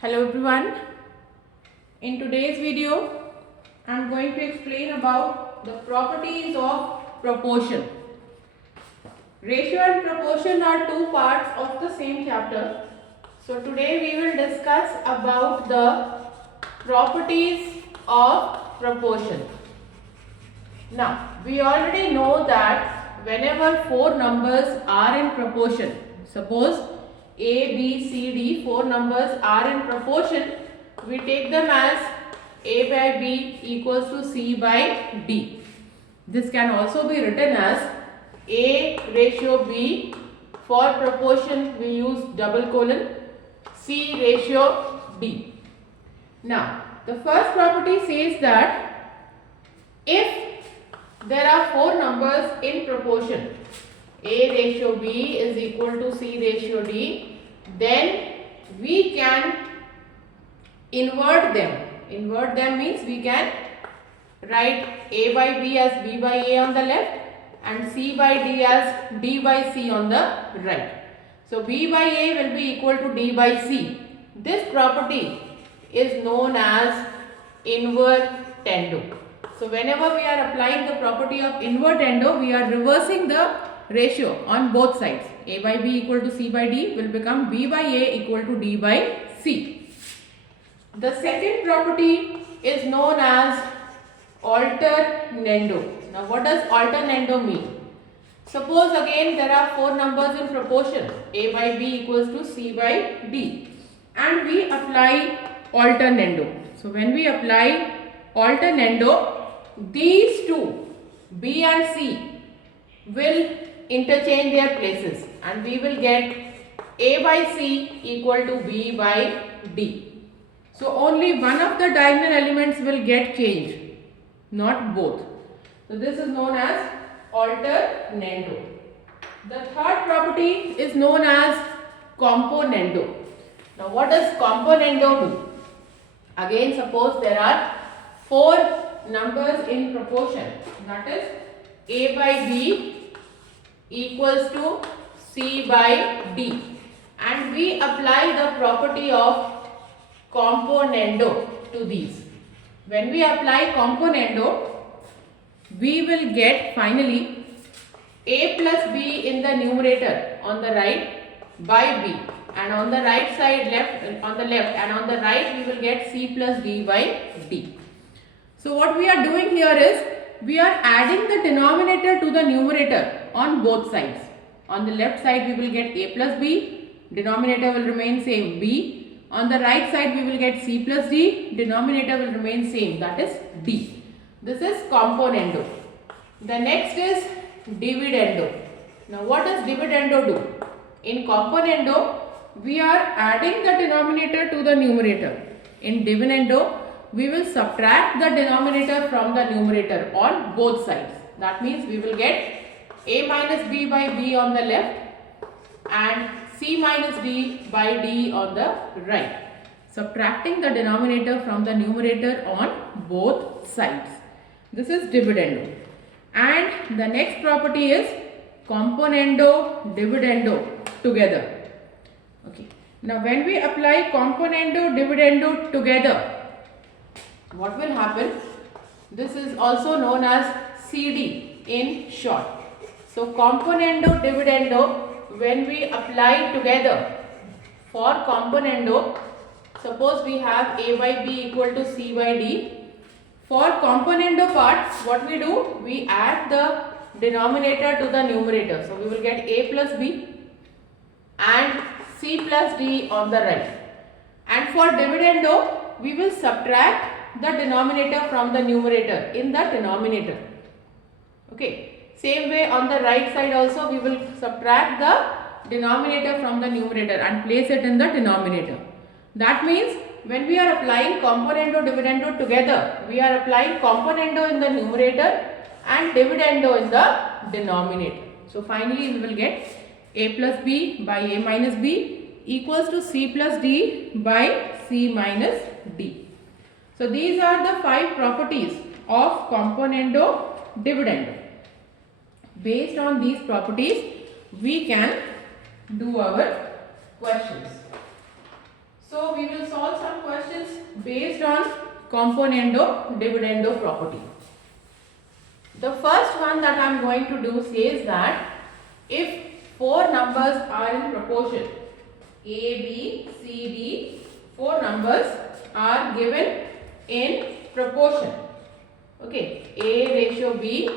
Hello everyone. In today's video, I am going to explain about the properties of proportion. Ratio and proportion are two parts of the same chapter. So today we will discuss about the properties of proportion. Now, we already know that whenever four numbers are in proportion, suppose A, B, C, D, four numbers are in proportion, we take them as A by B equals to C by D. This can also be written as A ratio B. For proportion we use double colon, C ratio D. Now, the first property says that if there are four numbers in proportion, A ratio B is equal to C ratio D, then we can invert them. Invert them means we can write A by B as B by A on the left and C by D as D by C on the right. So B by A will be equal to D by C. This property is known as invertendo. So whenever we are applying the property of invertendo, we are reversing the ratio on both sides. A by B equal to C by D will become B by A equal to D by C. The second property is known as alternando. Now what does alternando mean? Suppose again there are four numbers in proportion, A by B equals to C by D, and we apply alternando. So when we apply alternando, these two, B and C, will interchange their places and we will get A by C equal to B by D. So only one of the diagonal elements will get changed, not both. So this is known as alternando. The third property is known as componendo. Now what does componendo do? Again, suppose there are four numbers in proportion, that is A by B equals to C by D, and we apply the property of componendo to these. When we apply componendo, we will get finally A plus B in the numerator on the right by B, and on the right side on the left and on the right we will get C plus D by D. So what we are doing here is we are adding the denominator to the numerator on both sides. On the left side we will get A plus B, denominator will remain same B. On the right side we will get C plus D, denominator will remain same, that is D. This is componendo. The next is dividendo. Now what does dividendo do? In componendo we are adding the denominator to the numerator. In dividendo we will subtract the denominator from the numerator on both sides. That means we will get A minus B by B on the left and C minus D by D on the right. Subtracting the denominator from the numerator on both sides. This is dividendo. And the next property is componendo, dividendo together. Okay. Now when we apply componendo, dividendo together, what will happen? This is also known as CD in short. So componendo, dividendo, when we apply together, for componendo, suppose we have A by B equal to C by D. For componendo part, what we do? We add the denominator to the numerator. So we will get A plus B and C plus D on the right. And for dividendo, we will subtract the denominator from the numerator in the denominator. Okay. Same way on the right side also we will subtract the denominator from the numerator and place it in the denominator. That means when we are applying componendo, dividendo together, we are applying componendo in the numerator and dividendo in the denominator. So finally we will get A plus B by A minus B equals to C plus D by C minus D. So these are the five properties of componendo, dividendo. Based on these properties, we can do our questions. So we will solve some questions based on componendo dividendo property. The first one that I am going to do says that if four numbers are in proportion, A, B, C, D, four numbers are given in proportion. Okay, A ratio B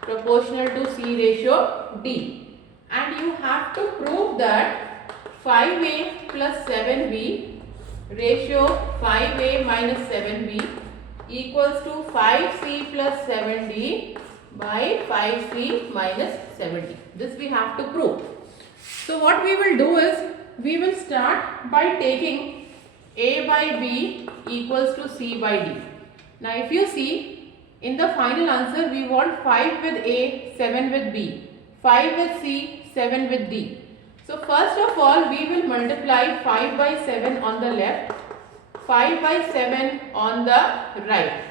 proportional to C ratio D. And you have to prove that 5A plus 7B ratio 5A minus 7B equals to 5C plus 7D by 5C minus 7D. This we have to prove. So what we will do is, we will start by taking A by B equals to C by D. Now if you see, in the final answer we want 5 with A, 7 with B, 5 with C, 7 with D. So first of all we will multiply 5 by 7 on the left, 5 by 7 on the right.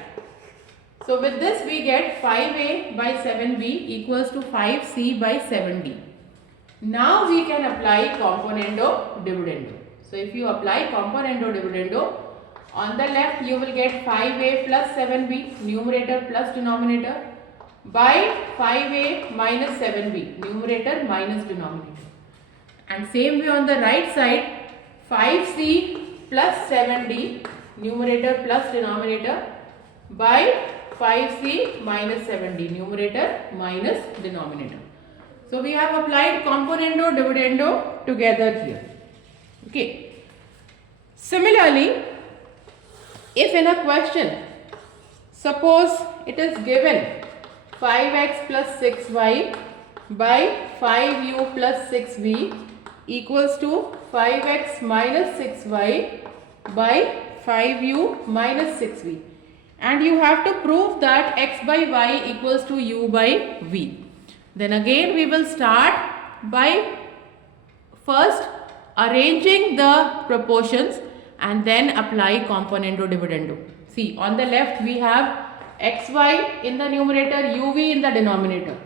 So with this we get 5A by 7B equals to 5C by 7D. Now we can apply componendo dividendo. So if you apply componendo dividendo, on the left you will get 5A plus 7B, numerator plus denominator, by 5A minus 7B, numerator minus denominator. And same way on the right side, 5C plus 7D, numerator plus denominator, by 5C minus 7D, numerator minus denominator. So we have applied componendo dividendo together here. Okay. Similarly, if in a question, suppose it is given 5x plus 6y by 5u plus 6v equals to 5x minus 6y by 5u minus 6v, and you have to prove that x by y equals to u by v. Then again we will start by first arranging the proportions and then apply componendo dividendo. See, on the left we have xy in the numerator, uv in the denominator.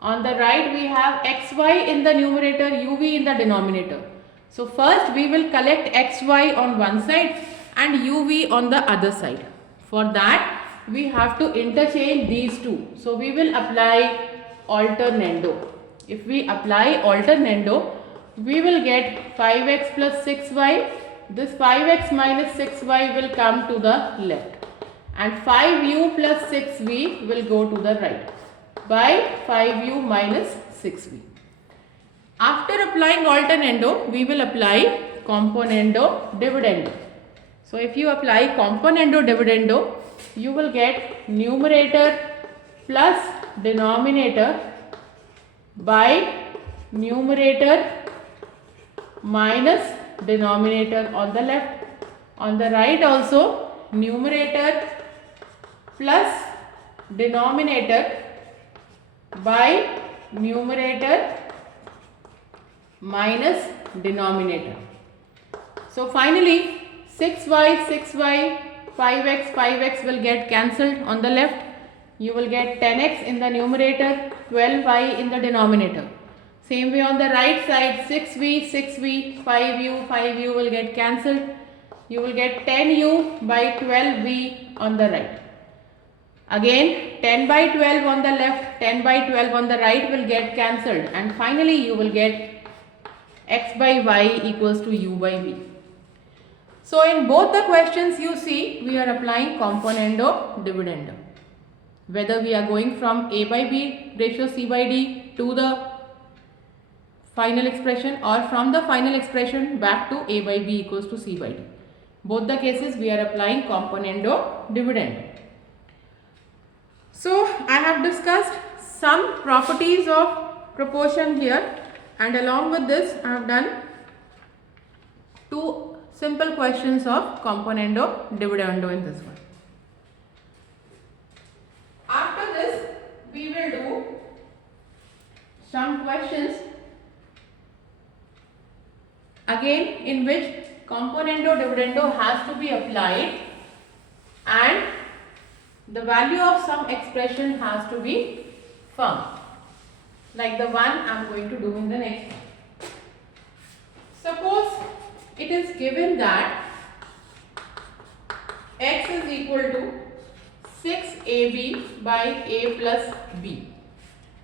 On the right we have xy in the numerator, uv in the denominator. So first we will collect xy on one side and uv on the other side. For that we have to interchange these two. So we will apply alternando. If we apply alternando, we will get 5x plus 6y. This 5x minus 6y will come to the left, and 5u plus 6v will go to the right by 5u minus 6v. After applying alternando, we will apply componendo dividendo. So if you apply componendo dividendo, you will get numerator plus denominator by numerator minus denominator on the left. On the right also, numerator plus denominator by numerator minus denominator. So finally 6y, 6y, 5x, 5x will get cancelled on the left. You will get 10x in the numerator, 12y in the denominator. Same way on the right side, 6v, 6v, 5u, 5u will get cancelled. You will get 10u by 12v on the right. Again 10 by 12 on the left, 10 by 12 on the right will get cancelled, and finally you will get x by y equals to u by v. So in both the questions you see we are applying componendo dividendo. Whether we are going from a by b ratio c by d to the final expression, or from the final expression back to a by b equals to c by d. Both the cases we are applying componendo dividendo. So I have discussed some properties of proportion here, and along with this I have done two simple questions of componendo dividendo in this one. After this we will do some questions again in which componendo dividendo has to be applied and the value of some expression has to be found, like the one I am going to do in the next one. Suppose it is given that x is equal to 6ab by a plus b,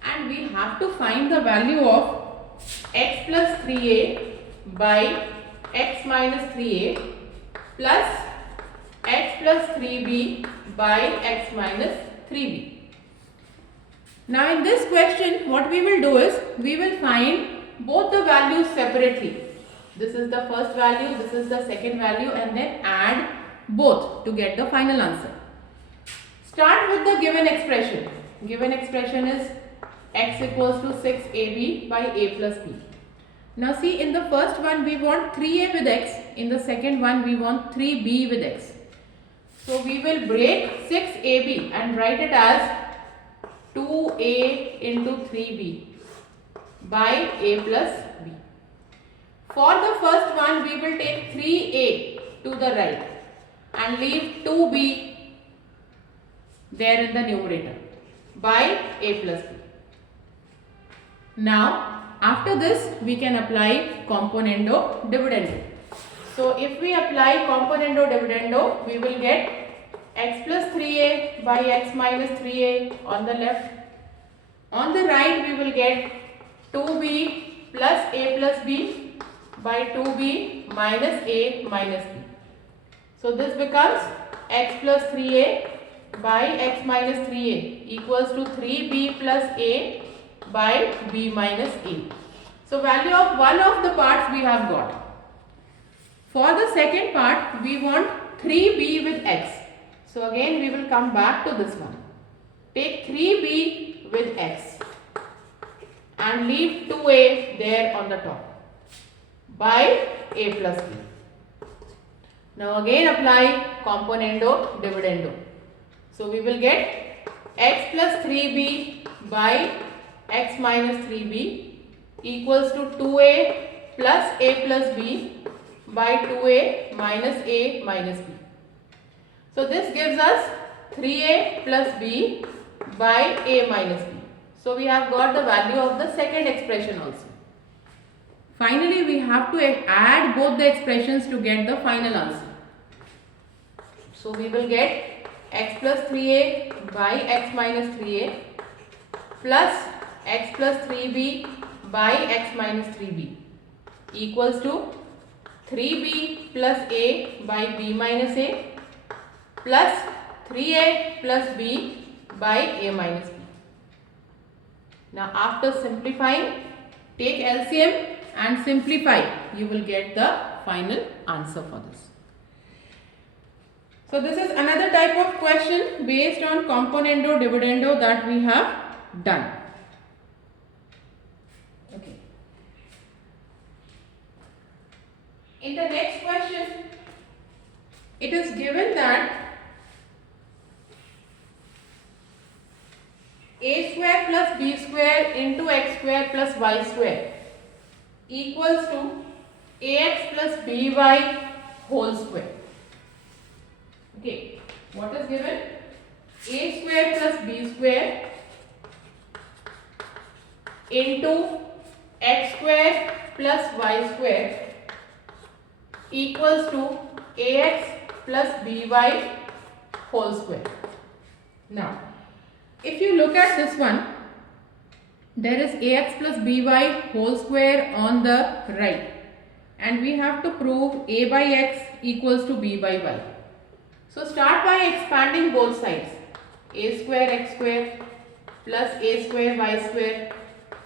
and we have to find the value of x plus 3a by x minus 3a plus x plus 3b by x minus 3b. Now in this question what we will do is we will find both the values separately. This is the first value, this is the second value, and then add both to get the final answer. Start with the given expression. Given expression is x equals to 6ab by a plus b. Now see, in the first one we want 3a with x, in the second one we want 3b with x. So we will break 6ab and write it as 2a into 3b by a plus b. For the first one we will take 3a to the right and leave 2b there in the numerator by a plus b. Now after this we can apply componendo dividendo. So if we apply componendo dividendo, we will get x plus 3a by x minus 3a on the left. On the right we will get 2b plus a plus b by 2b minus a minus b. So this becomes x plus 3a by x minus 3a equals to 3b plus a by b minus a. So value of one of the parts we have got. For the second part we want 3b with x. So again we will come back to this one. Take 3b with x and leave 2a there on the top by a plus b. Now again apply componendo dividendo. So we will get x plus 3b by x minus 3b equals to 2a plus a plus b by 2a minus a minus b. So this gives us 3a plus b by a minus b. So we have got the value of the second expression also. Finally we have to add both the expressions to get the final answer. So we will get x plus 3a by x minus 3a plus x plus 3b by x minus 3b equals to 3b plus a by b minus a plus 3a plus b by a minus b. Now after simplifying, take LCM and simplify. You will get the final answer for this. So this is another type of question based on componendo dividendo that we have done. Okay. In the next question, it is given that a square plus b square into x square plus y square equals to ax plus by whole square. Okay, what is given? A square plus b square into x square plus y square equals to ax plus by whole square. Now if you look at this one, there is ax plus by whole square on the right, and we have to prove a by x equals to b by y. So start by expanding both sides. A square x square plus a square y square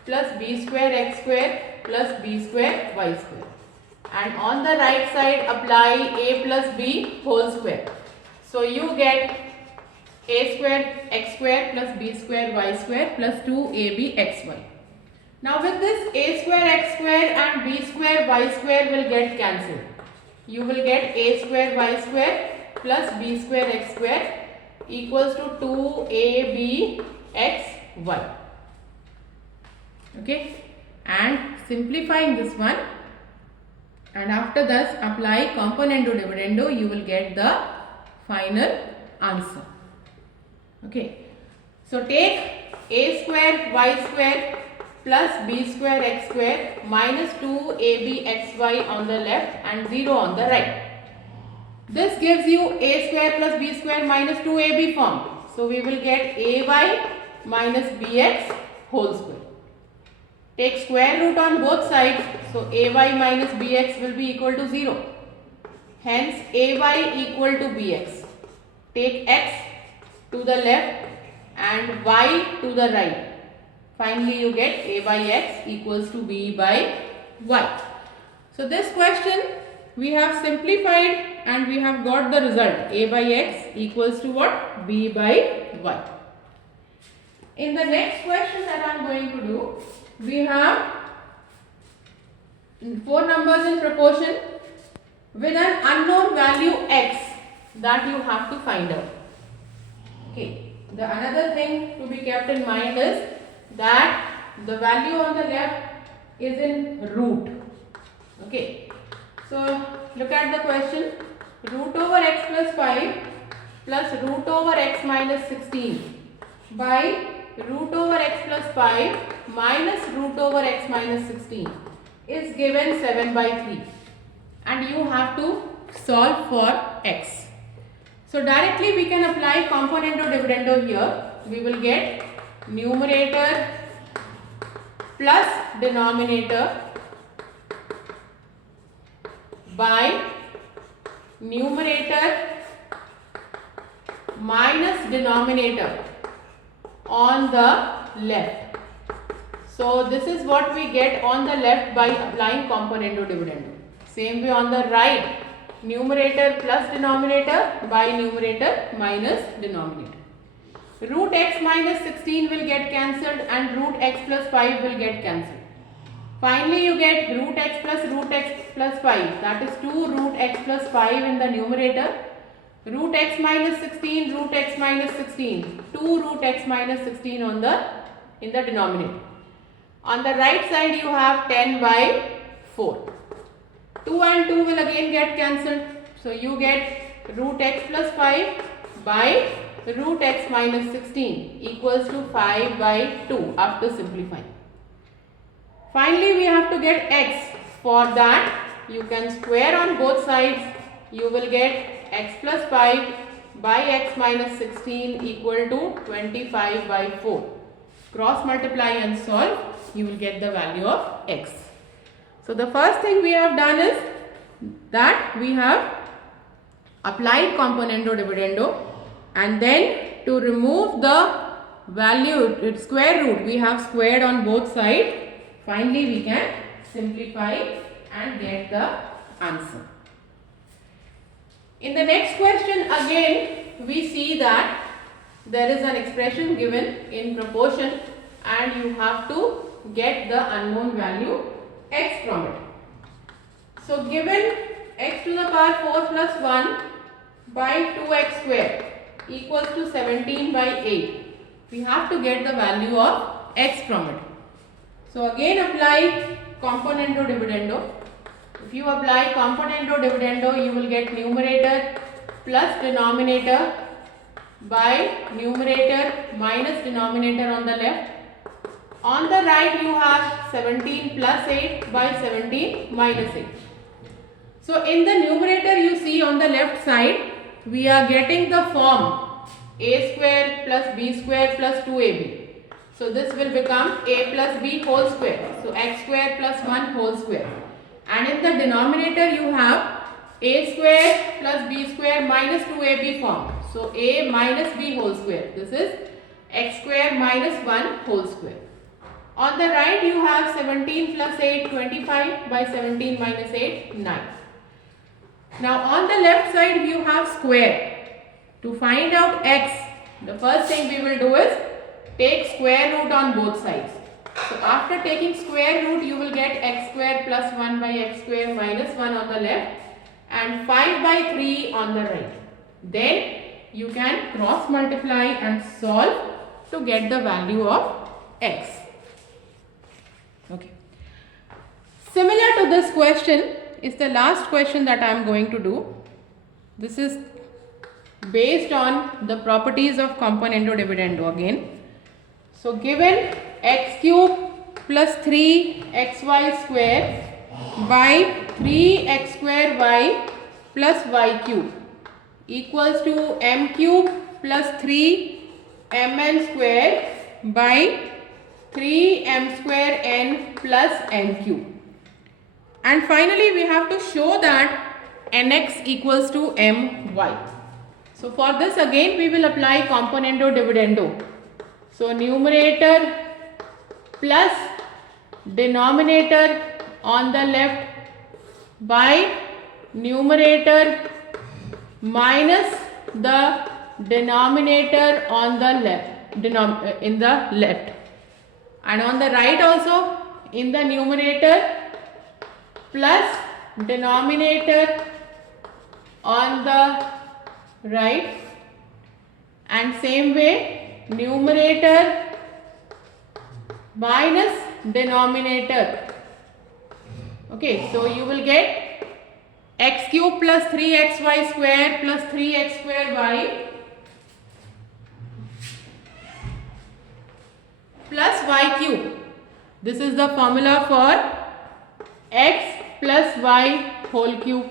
plus b square x square plus b square y square, and on the right side apply a plus b whole square. So you get a square x square plus b square y square plus 2ab xy. Now with this a square x square and b square y square will get cancelled. You will get a square y square plus b square x square equals to 2ab xy. Okay, and simplifying this one, and after this apply componendo dividendo, you will get the final answer. Okay, so take a square y square plus b square x square minus 2ab xy on the left and 0 on the right. This gives you a square plus b square minus 2ab form. So we will get ay minus bx whole square. Take square root on both sides. So ay minus bx will be equal to 0. Hence ay equal to bx. Take x to the left and y to the right. Finally you get a by x equals to b by y. So this question we have simplified and we have got the result. A by x equals to what? B by y. In the next question that I am going to do, we have 4 numbers in proportion with an unknown value x that you have to find out. Okay. The another thing to be kept in mind is that the value on the left is in root. Okay. So look at the question. Root over x plus 5 plus root over x minus 16 by root over x plus 5 minus root over x minus 16 is given 7 by 3, and you have to solve for x. So directly we can apply componendo dividendo here. We will get numerator plus denominator by numerator minus denominator on the left. So this is what we get on the left by applying componendo dividendo. Same way on the right, numerator plus denominator by numerator minus denominator. Root x minus 16 will get cancelled and root x plus 5 will get cancelled. Finally you get root x plus 5, that is 2 root x plus 5 in the numerator, root x minus 16, root x minus 16, 2 root x minus 16 in the denominator. On the right side you have 10 by 4. 2 and 2 will again get cancelled. So you get root x plus 5 by root x minus 16 equals to 5 by 2 after simplifying. Finally we have to get x. For that you can square on both sides. You will get x plus 5 by x minus 16 equal to 25 by 4. Cross multiply and solve. You will get the value of x. So the first thing we have done is that we have applied componendo dividendo, and then to remove the value square root we have squared on both sides. Finally we can simplify and get the answer. In the next question again we see that there is an expression given in proportion and you have to get the unknown value x from it. So given x to the power 4 plus 1 by 2x square equals to 17 by 8. We have to get the value of x from it. So again apply componendo dividendo. If you apply componendo dividendo, you will get numerator plus denominator by numerator minus denominator on the left. On the right you have 17 plus 8 by 17 minus 8. So in the numerator you see on the left side we are getting the form a square plus b square plus 2ab. So this will become a plus b whole square. So x square plus 1 whole square. And in the denominator you have a square plus b square minus 2ab form. So a minus b whole square. This is x square minus 1 whole square. On the right you have 17 plus 8, 25 by 17 minus 8, 9. Now on the left side you have square. To find out x, the first thing we will do is take square root on both sides. So after taking square root you will get x square plus 1 by x square minus 1 on the left and 5 by 3 on the right. Then you can cross multiply and solve to get the value of x. Okay. Similar to this question is the last question that I am going to do. This is based on the properties of componendo dividendo again. So given x cube plus 3xy square by 3x square y plus y cube equals to m cube plus 3mn square by 3m square n plus n cube. And finally we have to show that nx equals to my. So for this again we will apply componendo dividendo. So numerator plus denominator on the left by numerator minus the denominator on the left, in the left, and on the right also in the numerator plus denominator on the right, and same way numerator minus denominator. Okay, so you will get x cube plus 3xy square plus 3x square y plus y cube. This is the formula for x plus y whole cube.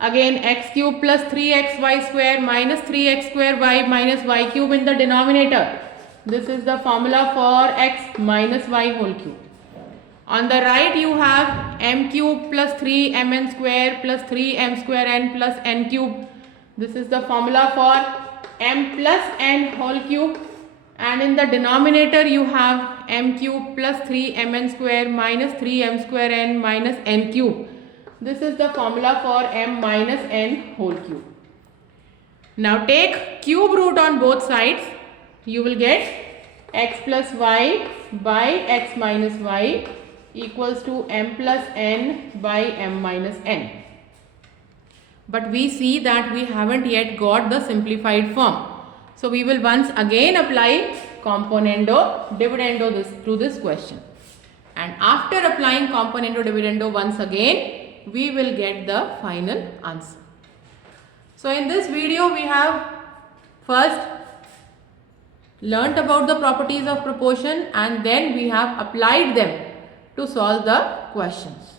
Again x cube plus 3xy square minus 3x square y minus y cube in the denominator. This is the formula for x minus y whole cube. On the right you have m cube plus 3mn square plus 3m square n plus n cube. This is the formula for m plus n whole cube. And in the denominator you have m cube plus 3mn square minus 3m square n minus n cube. This is the formula for m minus n whole cube. Now take cube root on both sides. You will get x plus y by x minus y equals to m plus n by m minus n. But we see that we haven't yet got the simplified form. So we will once again apply componendo dividendo to this question. And after applying componendo dividendo once again, we will get the final answer. So in this video we have first learnt about the properties of proportion, and then we have applied them to solve the questions.